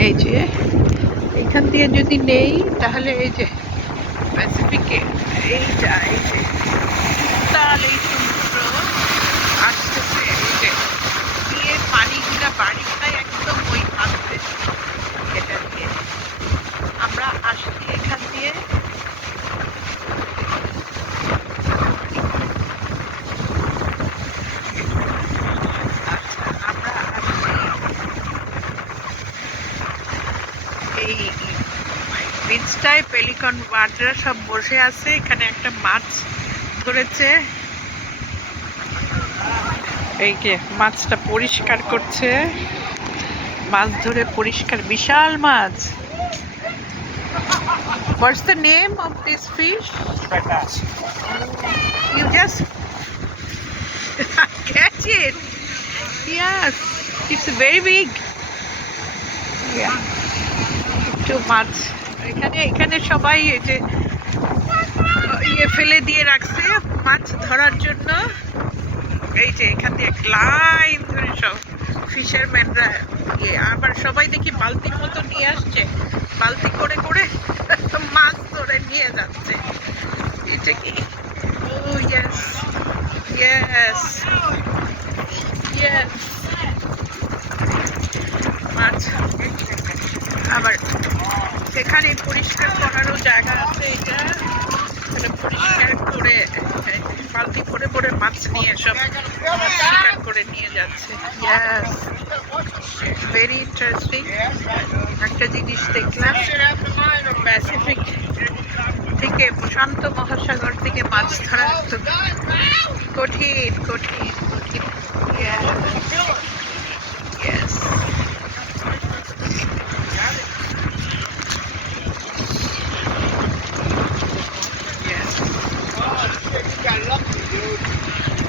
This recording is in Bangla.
এই যে এখান দিয়ে যদি নেই তাহলে এই যে প্যাসিফিকে এইটা এই যে বিশাল এই সমুদ্র আসতেছে এই যে দিয়ে পানিগুলা বাড়ি খায় একদম ওই ভাবতে এটা দিয়ে আমরা আসছি এখান দিয়ে আচ্ছা আমরা আসছি এই বিচটায় পেলিকন বাটরা সব বসে আছে এখানে একটা মাছ ধরেছে এই যে মাছটা পরিষ্কার করছে মাছ ধরে পরিষ্কার বিশাল মাছ What's the name of this fish? You just catch it. Yes, it's very big. Yeah. একটু মাছ। এখানে এখানে সবাই এই যে ইয়ে ফেলে দিয়ে রাখছে মাছ ধরার জন্য। এই যে, এখান দিয়ে লাইন ধরে সব ফিশারম্যানরা ইয়ে আবার সবাই দেখি বালতির মতো নিয়ে আসছে। বালতি করে করে মাছ ধরে নিয়ে যাচ্ছে। এটা কি? ও ইয়েস ইয়েস ইয়েস মাছ। আবার সেখানে পরিষ্কার করারও জায়গা আছে এটা। এখানে পরিষ্কার করে, বালতি ভরে ভরে মাছ নিয়ে সব শিকার করে নিয়ে যাচ্ছে। ভেরি ইন্টারেস্টিং একটা জিনিস দেখলাম। প্যাসিফিক থেকে প্রশান্ত মহাসাগর থেকে মাছ ধরা কঠিন কঠিন কঠিন। C'est pas un lofty dude.